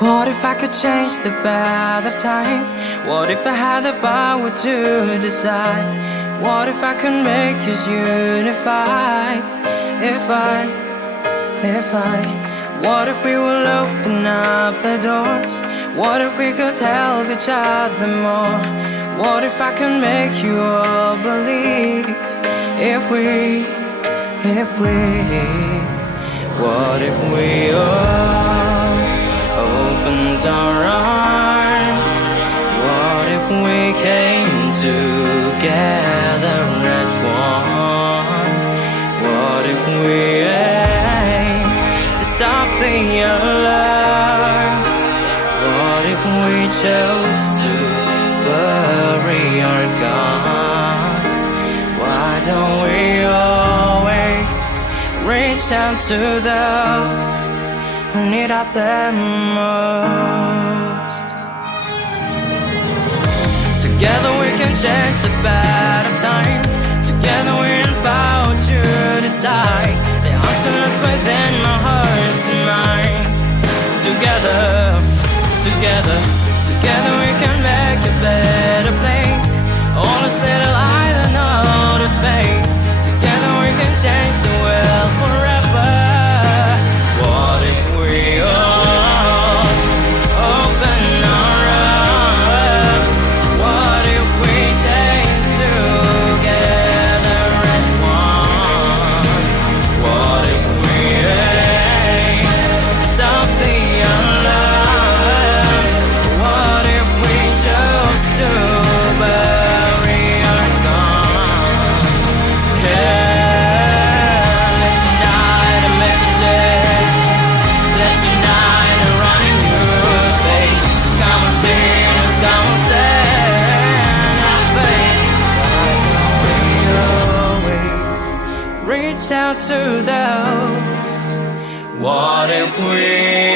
What if I could change the path of time? What if I had the power to decide? What if I could make us unify? What if we will open up the doors? What if we could help each other more? What if I could make you all believe? What if we all opened our arms? What if we came together as one? What if we aim to stop the alarms? What if we chose to bury our guns? Why don't we always reach out to those who need our them most? Together we can change the bad of time. Together we're empowered to decide. The answer is within our hearts and minds. Together we can make a better place. All is little island, all the space. Together we can change the world forever. What if we all open our arms? What if we came together as one? What if we aim to stop the alarms? What if we chose to bury our guns? Let's unite and make a change. Let's unite and run a new page. Come on, sinners, come on, send our faith. Why don't we always reach out to those? What if we